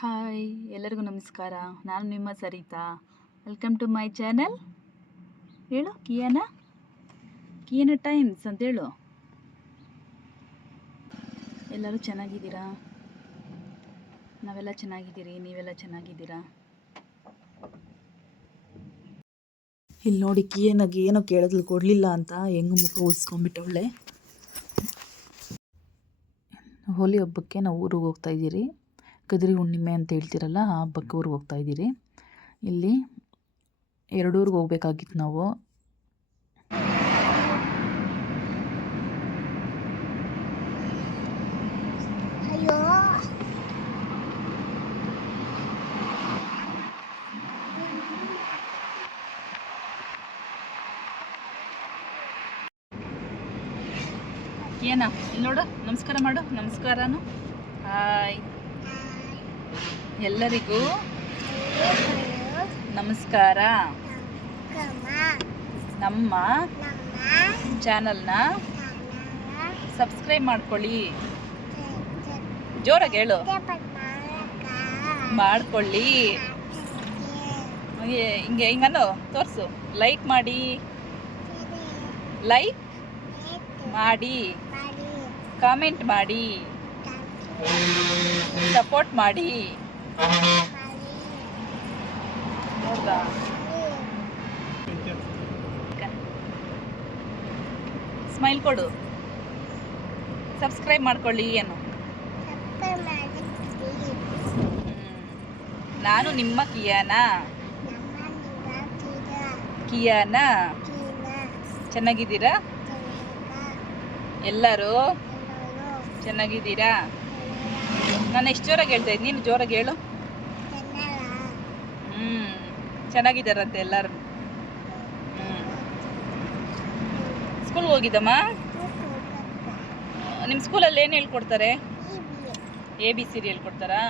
Hi ಎಲ್ಲರಿಗೂ ನಮಸ್ಕಾರ. ನಾನು ನಿಮ್ಮ Saritha. Welcome to my channel. ಹೇಳು ಕಿಯನ ಟೈಮ್ಸ್ ಅಂತ ಹೇಳು. ಎಲ್ಲರೂ ಚೆನ್ನಾಗಿದ್ದೀರಾ? ನಾವೆಲ್ಲ ಚೆನ್ನಾಗಿದ್ದೀರಿ, ನೀವೆಲ್ಲ ಚೆನ್ನಾಗಿದ್ದೀರಾ? ಇಲ್ಲಿ ನೋಡಿ, ಕಿಯನಾಗಿ ಏನೋ ಕೇಳಿದ್ಲು, ಕೊಡಲಿಲ್ಲ ಅಂತ ಹೆಂಗೆ ಮುಖ ಉಳಿಸ್ಕೊಂಡ್ಬಿಟ್ಟವಳೆ. ಹೋಲಿ ಹಬ್ಬಕ್ಕೆ ನಾವು ಊರಿಗೆ ಹೋಗ್ತಾಯಿದ್ದೀರಿ. ಕದ್ರಿ ಹುಣ್ಣಿಮೆ ಅಂತ ಹೇಳ್ತಿರಲ್ಲ, ಆ ಹಬ್ಬಕ್ಕೆ ಊರಿಗೆ ಹೋಗ್ತಾಯಿದ್ದೀರಿ. ಇಲ್ಲಿ 2 ಊರಿಗೆ ಹೋಗ್ಬೇಕಾಗಿತ್ತು ನಾವು. ಏನ ಇಲ್ಲಿ ನೋಡು, ನಮಸ್ಕಾರ ಮಾಡು. ನಮಸ್ಕಾರನು. ಹಾಯ್ ಎಲ್ಲರಿಗೂ ನಮಸ್ಕಾರ. ನಮ್ಮ ಚಾನಲ್ನ ಸಬ್ಸ್ಕ್ರೈಬ್ ಮಾಡ್ಕೊಳ್ಳಿ. ಜೋರಾಗಿ ಹೇಳು. ಮಾಡ್ಕೊಳ್ಳಿ. ಹಿಂಗೆ ಹಿಂಗನ್ನು ತೋರಿಸು. ಲೈಕ್ ಮಾಡಿ, ಲೈಕ್ ಮಾಡಿ, ಕಾಮೆಂಟ್ ಮಾಡಿ, ಸಪೋರ್ಟ್ ಮಾಡಿ. ಹೌದಾ? ಸ್ಮೈಲ್ ಕೊಡು. ಸಬ್ಸ್ಕ್ರೈಬ್ ಮಾಡ್ಕೊಳ್ಳಿ ಏನು. ನಾನು ನಿಮ್ಮ ಕಿಯಾನ. ಚೆನ್ನಾಗಿದ್ದೀರಾ? ಎಲ್ಲರೂ ಚೆನ್ನಾಗಿದ್ದೀರಾ? ನಾನು ಎಷ್ಟು ಜೋರಾಗಿ ಹೇಳ್ತಾ ಇದ್ದೀನಿ, ನೀನು ಜೋರಾಗಿ ಹೇಳು. ಚೆನ್ನಾಗಿದ್ದಾರಂತೆ ಎಲ್ಲರೂ. ಸ್ಕೂಲ್ಗೆ ಹೋಗಿದ್ದಮ್ಮ? ನಿಮ್ಮ ಸ್ಕೂಲಲ್ಲಿ ಏನು ಹೇಳ್ಕೊಡ್ತಾರೆ? ABCD ಹೇಳ್ಕೊಡ್ತಾರಾ?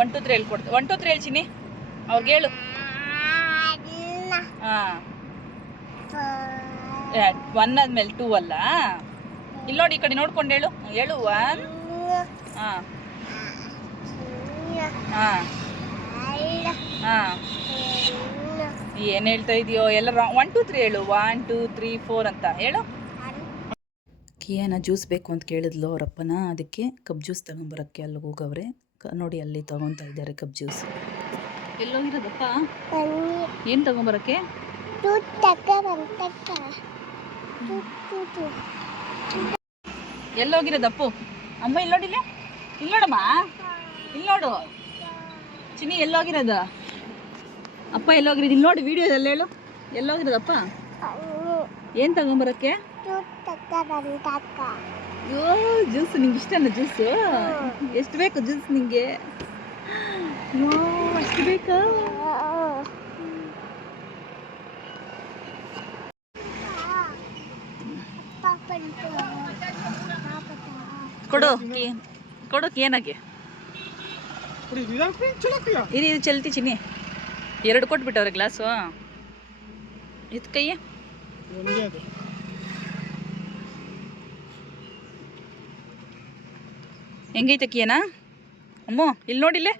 1 2 3 ಹೇಳ್ಕೊಡ್ತಾರೆ. 1 2 3 ಹೇಳ್ತೀನಿ, ಅವ್ರಿಗೆ ಹೇಳು. ಹಾಂ, 1 ಆದ್ಮೇಲೆ 2 ಅಲ್ಲ. ಇಲ್ಲಿ ನೋಡಿ, ಈ ಕಡೆ ನೋಡ್ಕೊಂಡು ಹೇಳು. 1. ಹಾಂ ಹಾಂ ಹಾಂ. ಏನು ಹೇಳ್ತಾ ಇದೆಯೋ ಎಲ್ಲ. 1 2 3 ಹೇಳು. 1 2 3 4 ಅಂತ ಹೇಳು. ಕಿಯಾನ ಜ್ಯೂಸ್ ಬೇಕು ಅಂತ ಕೇಳಿದ್ಲು ಅವರಪ್ಪನ. ಅದಕ್ಕೆ ಕಪ್ ಜ್ಯೂಸ್ ತಗೊಂಬರೋಕ್ಕೆ ಅಲ್ಲಿಗೆ ಹೋಗವ್ರೆ. ನೋಡಿ, ಅಲ್ಲಿ ತಗೊತಾ ಇದ್ದಾರೆ ಕಪ್ ಜ್ಯೂಸ್. ಎಲ್ಲೋಗಿರೋದಪ್ಪ? ಏನು ತಗೊಂಬರೋಕ್ಕೆ? ಎಲ್ಲೋಗಿರೋದಪ್ಪು? ಅಮ್ಮ ಇಲ್ಲಿ ನೋಡಿಲ್ಲ, ಇಲ್ಲಿ ನೋಡಮ್ಮ, ಇಲ್ಲಿ ನೋಡು. ಚಿನ್ನಿ ಎಲ್ಲೋಗಿರೋದು? ಅಪ್ಪ ಎಲ್ಲೋಗಿರೋದು? ಇಲ್ಲಿ ನೋಡಿ, ವಿಡಿಯೋದಲ್ಲಿ ಹೇಳು. ಎಲ್ಲೋಗಿರೋದಪ್ಪ? ಏನು ತಗೊಂಬರೋಕ್ಕೆ? ಅಯ್ಯೋ, ಜ್ಯೂಸ್ ನಿಂಗೆ ಇಷ್ಟನಾ? ಜ್ಯೂಸು ಎಷ್ಟು ಬೇಕು ಜ್ಯೂಸ್ ನಿಂಗೆ? ಅಷ್ಟು ಬೇಕಾ? ಕೊಡು ಕೊಡು ಏನಾಗೆ. ಇದು ಚಲ್ತಿ ಚಿನ್ನಿ. 2 ಕೊಟ್ಬಿಟ್ಟವ್ರೆ ಗ್ಲಾಸು. ಇದು ಕೈಯ ಹೆಂಗೈತೆ ಕಿಯನ? ಅಮ್ಮೋ ಇಲ್ಲಿ ನೋಡಿಲ್ಲೇ,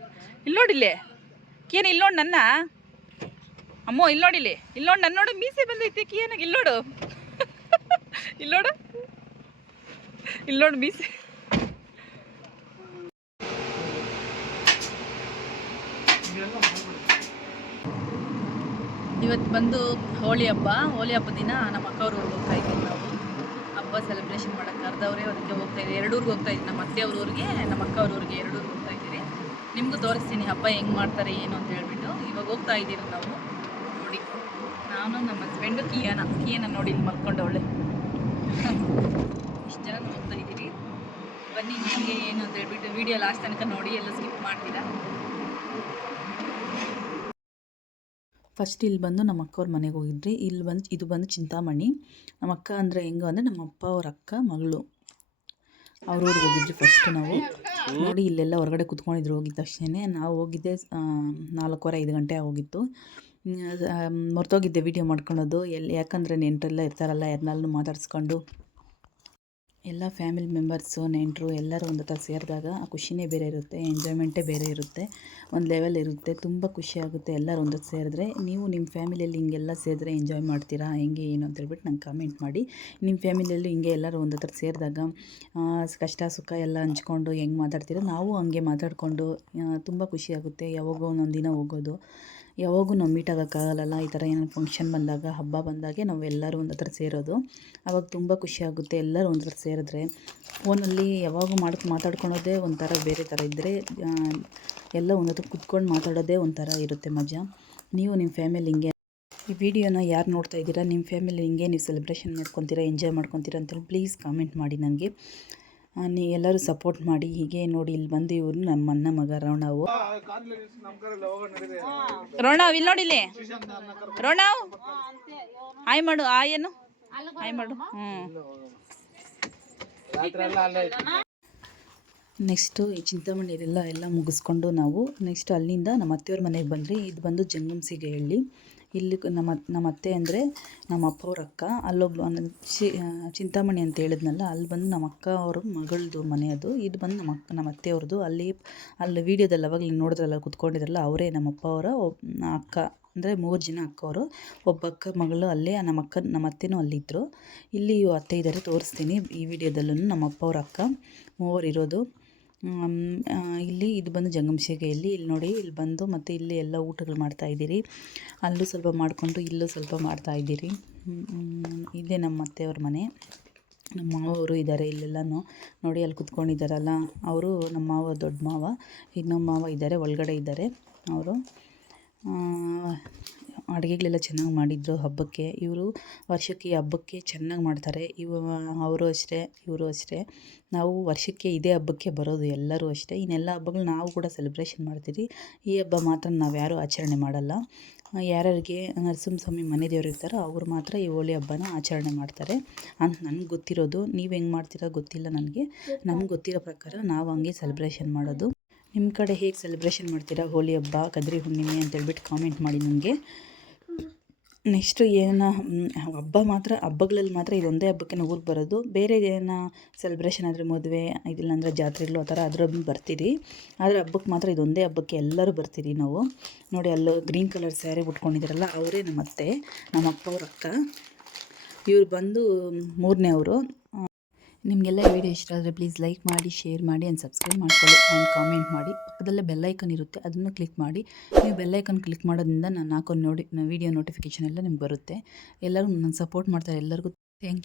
ಇಲ್ಲಿ ನೋಡಿಲ್ಲೇ ಕಿಯನ. ಇಲ್ಲಿ ನೋಡಿ ನನ್ನ. ಅಮ್ಮೋ ಇಲ್ಲಿ ನೋಡಿಲ್ಲೇ, ಇಲ್ಲಿ ನೋಡಿ ನನ್ನ. ನೋಡು, ಮೀಸೆ ಬಂದೈತೆ ಕಿಯನಾಗ. ಇಲ್ಲಿ ನೋಡು, ಇಲ್ಲಿ ನೋಡು, ಇಲ್ಲಿ ನೋಡು ಮೀಸೆ. ಇವತ್ತು ಬಂದು ಹೋಳಿ ಹಬ್ಬ. ಹೋಳಿ ಹಬ್ಬ ದಿನ ನಮ್ಮ ಅಕ್ಕವ್ರ ಊರಿಗೆ ಹೋಗ್ತಾ ಇದ್ದೀವಿ ನಾವು. ಹಬ್ಬ ಸೆಲೆಬ್ರೇಷನ್ ಮಾಡೋಕ್ಕೆ ಅರ್ಧವ್ರೆ ಅದಕ್ಕೆ ಹೋಗ್ತಾ ಇದ್ದೀವಿ. 2 ಊರಿಗೆ ಹೋಗ್ತಾ ಇದ್ದೀವಿ. ನಮ್ಮ ಅತ್ತೆಯವ್ರ ಊರಿಗೆ, ನಮ್ಮ ಅಕ್ಕವ್ರ ಊರಿಗೆ 2 ಊರಿಗೆ ಹೋಗ್ತಾ ಇದ್ದೀವಿ. ನಿಮಗೂ ತೋರಿಸ್ತೀನಿ ಹಬ್ಬ ಹೆಂಗೆ ಮಾಡ್ತಾರೆ ಏನು ಅಂತ ಹೇಳ್ಬಿಟ್ಟು. ಇವಾಗ ಹೋಗ್ತಾ ಇದ್ದೀರಿ ನಾವು. ನೋಡಿ, ನಾನು ನಮ್ಮ ಹಸ್ಬೆಂಡು ಕಿಯಾನ ನೋಡಿ ಇಲ್ಲಿ ಮಲ್ಕೊಂಡವಳೆ. ಇಷ್ಟು ಜನ ಹೋಗ್ತಾ ಇದ್ದೀರಿ. ಬನ್ನಿ, ನಿಮಗೆ ಏನು ಅಂತ ಹೇಳ್ಬಿಟ್ಟು ವಿಡಿಯೋ ಲಾಸ್ಟ್ ತನಕ ನೋಡಿ, ಎಲ್ಲ ಸ್ಕಿಪ್ ಮಾಡ್ತೀರಾ. ಫಸ್ಟ್ ಇಲ್ಲಿ ಬಂದು ನಮ್ಮ ಅಕ್ಕವ್ರ ಮನೆಗೆ ಹೋಗಿದ್ರಿ. ಇದು ಬಂದು ಚಿಂತಾಮಣಿ. ನಮ್ಮ ಅಕ್ಕ ಅಂದರೆ ಹೆಂಗೋ ಅಂದರೆ ನಮ್ಮ ಅಪ್ಪ ಅವ್ರ ಅಕ್ಕ ಮಗಳು. ಅವ್ರ ಊರಿಗೆ ಹೋಗಿದ್ರಿ ಫಸ್ಟ್ ನಾವು. ನೋಡಿ, ಇಲ್ಲೆಲ್ಲ ಹೊರಗಡೆ ಕುತ್ಕೊಂಡಿದ್ರು. ಹೋಗಿದ್ದ ತಕ್ಷಣ ನಾವು ಹೋಗಿದ್ದೆ 4:15 5 ಗಂಟೆ ಹೋಗಿತ್ತು. ಮರ್ತೋಗಿದ್ದೆ ವಿಡಿಯೋ ಮಾಡ್ಕೊಳೋದು. ಯಾಕಂದರೆ ನೆಂಟರೆಲ್ಲ ಇರ್ತಾರಲ್ಲ, ಯಾರನ್ನಾರು ಮಾತಾಡಿಸ್ಕೊಂಡು ಎಲ್ಲ ಫ್ಯಾಮಿಲಿ ಮೆಂಬರ್ಸು ನೆಂಟರು ಎಲ್ಲರೂ ಒಂದು ಹತ್ರ ಸೇರಿದಾಗ ಆ ಖುಷಿನೇ ಬೇರೆ ಇರುತ್ತೆ, ಎಂಜಾಯ್ಮೆಂಟೇ ಬೇರೆ ಇರುತ್ತೆ, ಒಂದು ಲೆವೆಲ್ ಇರುತ್ತೆ. ತುಂಬ ಖುಷಿಯಾಗುತ್ತೆ ಎಲ್ಲರೂ ಒಂದು ಹತ್ರ ಸೇರಿದ್ರೆ. ನೀವು ನಿಮ್ಮ ಫ್ಯಾಮಿಲಿಯಲ್ಲಿ ಹಿಂಗೆಲ್ಲ ಸೇರಿದ್ರೆ ಎಂಜಾಯ್ ಮಾಡ್ತೀರಾ ಹೆಂಗೆ ಏನು ಅಂತೇಳ್ಬಿಟ್ಟು ನಂಗೆ ಕಾಮೆಂಟ್ ಮಾಡಿ. ನಿಮ್ಮ ಫ್ಯಾಮಿಲಿಯಲ್ಲೂ ಹಿಂಗೆ ಎಲ್ಲರೂ ಒಂದು ಹತ್ರ ಸೇರಿದಾಗ ಕಷ್ಟ ಸುಖ ಎಲ್ಲ ಹಂಚ್ಕೊಂಡು ಹೆಂಗೆ ಮಾತಾಡ್ತೀರೋ ನಾವು ಹಂಗೆ ಮಾತಾಡಿಕೊಂಡು ತುಂಬ ಖುಷಿಯಾಗುತ್ತೆ. ಯಾವಾಗೋ ಒಂದೊಂದು ದಿನ ಹೋಗೋದು, ಯಾವಾಗೂ ನಾವು ಮೀಟ್ ಆಗೋಕ್ಕಾಗಲ್ಲ. ಈ ಥರ ಏನೋ ಫಂಕ್ಷನ್ ಬಂದಾಗ ಹಬ್ಬ ಬಂದಾಗೆ ನಾವು ಎಲ್ಲರೂ ಒಂದು ಹತ್ರ ಸೇರೋದು. ಆವಾಗ ತುಂಬ ಖುಷಿಯಾಗುತ್ತೆ ಎಲ್ಲರೂ ಒಂದು ಹತ್ರ ಸೇರಿದ್ರೆ. ಫೋನಲ್ಲಿ ಯಾವಾಗೂ ಮಾತಾಡ್ಕೊಳೋದೇ ಒಂಥರ ಬೇರೆ ಥರ ಇದ್ದರೆ, ಎಲ್ಲ ಒಂದು ಹತ್ರ ಕುತ್ಕೊಂಡು ಮಾತಾಡೋದೇ ಒಂಥರ ಇರುತ್ತೆ ಮಜಾ. ನೀವು ನಿಮ್ಮ ಫ್ಯಾಮಿಲಿ ಹಿಂಗೆ ಈ ವಿಡಿಯೋನ ಯಾರು ನೋಡ್ತಾ ಇದ್ದೀರಾ, ನಿಮ್ಮ ಫ್ಯಾಮಿಲಿ ಹಿಂಗೆ ನೀವು ಸೆಲೆಬ್ರೇಷನ್ ಮಾಡ್ಕೊತೀರಾ, ಎಂಜಾಯ್ ಮಾಡ್ಕೊತೀರಾ ಅಂತೇಳಿ ಪ್ಲೀಸ್ ಕಾಮೆಂಟ್ ಮಾಡಿ ನನಗೆ. ಎಲ್ಲರೂ ಸಪೋರ್ಟ್ ಮಾಡಿ. ಹೀಗೆ ನೋಡಿ ಇಲ್ಲಿ ಬಂದು ಇವರು ನಮ್ಮ ಅಣ್ಣ ಮಗ ರೋಣವ್ ಇಲ್ಲಿ ನೋಡಿಲಿ ರೋಣವ್ ಆಯ್ ಮಾಡು, ಆಯೇನು ಆಯ್ ಮಾಡು. ನೆಕ್ಸ್ಟು ಈ ಚಿಂತಾಮಣಿಯರೆಲ್ಲ ಎಲ್ಲ ಮುಗಿಸ್ಕೊಂಡು ನಾವು ನೆಕ್ಸ್ಟ್ ಅಲ್ಲಿಂದ ನಮ್ಮ ಅತ್ತೆಯವ್ರ ಮನೆಗೆ ಬಂದ್ರಿ. ಇದು ಬಂದು ಜಂಗಮಸಿಗೆ ಹಳ್ಳಿ. ಇಲ್ಲಿ ನಮ್ಮ ಅತ್ತೆ ಅಂದರೆ ನಮ್ಮ ಅಪ್ಪ ಅವ್ರ ಅಕ್ಕ. ಅಲ್ಲೊಬ್ಳು ಚಿಂತಾಮಣಿ ಅಂತ ಹೇಳಿದ್ನಲ್ಲ, ಅಲ್ಲಿ ಬಂದು ನಮ್ಮ ಅಕ್ಕ ಅವ್ರ ಮಗಳದು ಮನೆ ಅದು. ಇದು ಬಂದು ನಮ್ಮ ಅತ್ತೆಯವ್ರದ್ದು. ಅಲ್ಲಿ ವೀಡಿಯೋದಲ್ಲಿ ಅವಾಗಲೇ ನೋಡಿದ್ರಲ್ಲ ಕೂತ್ಕೊಂಡಿದ್ರಲ್ಲ, ಅವರೇ ನಮ್ಮ ಅಪ್ಪ ಅವರ ಅಕ್ಕ. ಅಂದರೆ 3 ಜನ ಅಕ್ಕವರು, ಒಬ್ಬ ಅಕ್ಕ ಮಗಳು ಅಲ್ಲೇ, ನಮ್ಮ ಅತ್ತೆನೂ ಅಲ್ಲಿದ್ದರು. ಇಲ್ಲಿ ಅತ್ತೆ ಇದ್ದಾರೆ, ತೋರಿಸ್ತೀನಿ ಈ ವಿಡಿಯೋದಲ್ಲೂ. ನಮ್ಮ ಅಪ್ಪ ಅವ್ರ ಅಕ್ಕ 3 ಇರೋದು ಇಲ್ಲಿ. ಇದು ಬಂದು ಜಂಗಮಶಿಗೆಯಲ್ಲಿ. ಇಲ್ಲಿ ನೋಡಿ, ಇಲ್ಲಿ ಬಂದು ಮತ್ತು ಇಲ್ಲಿ ಎಲ್ಲ ಊಟಗಳು ಮಾಡ್ತಾಯಿದ್ದೀರಿ. ಅಲ್ಲೂ ಸ್ವಲ್ಪ ಮಾಡಿಕೊಂಡು ಇಲ್ಲೂ ಸ್ವಲ್ಪ ಮಾಡ್ತಾಯಿದ್ದೀರಿ. ಇದೇ ನಮ್ಮ ಅತ್ತೆಯವ್ರ ಮನೆ. ನಮ್ಮ ಮಾವರು ಇದ್ದಾರೆ ಇಲ್ಲೆಲ್ಲನೂ ನೋಡಿ. ಅಲ್ಲಿ ಕುತ್ಕೊಂಡಿದ್ದಾರಲ್ಲ ಅವರು ನಮ್ಮ ಮಾವ, ದೊಡ್ಡ ಮಾವ. ಇನ್ನೊಬ್ಬ ಮಾವ ಇದ್ದಾರೆ, ಒಳಗಡೆ ಇದ್ದಾರೆ ಅವರು. ಅಡುಗೆಗಳೆಲ್ಲ ಚೆನ್ನಾಗಿ ಮಾಡಿದ್ರು ಹಬ್ಬಕ್ಕೆ. ಇವರು ವರ್ಷಕ್ಕೆ ಈ ಹಬ್ಬಕ್ಕೆ ಚೆನ್ನಾಗಿ ಮಾಡ್ತಾರೆ. ಅವರು ಅಷ್ಟೇ, ಇವರು ಅಷ್ಟೇ. ನಾವು ವರ್ಷಕ್ಕೆ ಇದೇ ಹಬ್ಬಕ್ಕೆ ಬರೋದು ಎಲ್ಲರೂ ಅಷ್ಟೇ. ಇನ್ನೆಲ್ಲ ಹಬ್ಬಗಳು ನಾವು ಕೂಡ ಸೆಲೆಬ್ರೇಷನ್ ಮಾಡ್ತೀವಿ. ಈ ಹಬ್ಬ ಮಾತ್ರ ನಾವು ಯಾರೂ ಆಚರಣೆ ಮಾಡಲ್ಲ. ಯಾರ್ಯಾರಿಗೆ ನರಸಿಂಹಸ್ವಾಮಿ ಮನೆ ದೇವರು ಇರ್ತಾರೋ ಅವ್ರು ಮಾತ್ರ ಈ ಹೋಳಿ ಹಬ್ಬನ ಆಚರಣೆ ಮಾಡ್ತಾರೆ ಅಂತ ನನಗೆ ಗೊತ್ತಿರೋದು. ನೀವು ಹೆಂಗೆ ಮಾಡ್ತೀರಾ ಗೊತ್ತಿಲ್ಲ ನನಗೆ. ನಮ್ಗೆ ಗೊತ್ತಿರೋ ಪ್ರಕಾರ ನಾವು ಹಂಗೆ ಸೆಲೆಬ್ರೇಷನ್ ಮಾಡೋದು. ನಿಮ್ಮ ಕಡೆ ಹೇಗೆ ಸೆಲೆಬ್ರೇಷನ್ ಮಾಡ್ತೀರಾ ಹೋಳಿ ಹಬ್ಬ, ಕದ್ರಿ ಹುಣ್ಣಿಮೆ ಅಂತೇಳ್ಬಿಟ್ಟು ಕಾಮೆಂಟ್ ಮಾಡಿ ನನಗೆ. ನೆಕ್ಸ್ಟು ಹಬ್ಬಗಳಲ್ಲಿ ಮಾತ್ರ ಇದೊಂದೇ ಹಬ್ಬಕ್ಕೆ ನಾವು ಊರಿಗೆ ಬರೋದು. ಬೇರೆ ಏನೋ ಸೆಲೆಬ್ರೇಷನ್ ಆದರೆ ಮದುವೆ, ಇದಿಲ್ಲಾಂದರೆ ಜಾತ್ರೆಗಳು ಆ ಥರ ಅದ್ರಲ್ಲಿ ಬರ್ತೀರಿ. ಆದರೆ ಹಬ್ಬಕ್ಕೆ ಮಾತ್ರ ಇದೊಂದೇ ಹಬ್ಬಕ್ಕೆ ಎಲ್ಲರೂ ಬರ್ತೀರಿ ನಾವು. ನೋಡಿ ಅಲ್ಲೂ ಗ್ರೀನ್ ಕಲರ್ ಸ್ಯಾರಿ ಉಟ್ಕೊಂಡಿದ್ದಾರಲ್ಲ, ಅವರೇ ನಮ್ಮ ಅತ್ತೆ, ನಮ್ಮ ಅಪ್ಪ ಅವ್ರ ಅಕ್ಕ. ಇವ್ರು ಬಂದು 3ನೇ ಅವರು. ನಿಮಗೆಲ್ಲ ವಿಡಿಯೋ ಇಷ್ಟ ಆದರೆ ಪ್ಲೀಸ್ ಲೈಕ್ ಮಾಡಿ, ಶೇರ್ ಮಾಡಿ ಆ್ಯಂಡ್ ಸಬ್ಸ್ಕ್ರೈಬ್ ಮಾಡ್ಕೊಳ್ಳಿ ಆ್ಯಂಡ್ ಕಾಮೆಂಟ್ ಮಾಡಿ. ಪಕ್ಕದಲ್ಲೇ ಬೆಲ್ಲೈಕನ್ ಇರುತ್ತೆ, ಅದನ್ನು ಕ್ಲಿಕ್ ಮಾಡಿ. ನೀವು ಬೆಲ್ಲೈಕನ್ ಕ್ಲಿಕ್ ಮಾಡೋದ್ರಿಂದ ನಾನು ಹಾಕೋ ವಿಡಿಯೋ ನೋಟಿಫಿಕೇಷನ್ ಎಲ್ಲ ನಿಮ್ಗೆ ಬರುತ್ತೆ. ಎಲ್ಲರೂ ನನ್ನ ಸಪೋರ್ಟ್ ಮಾಡ್ತಾರೆ. ಎಲ್ಲರಿಗೂ ಥ್ಯಾಂಕ್ ಯು.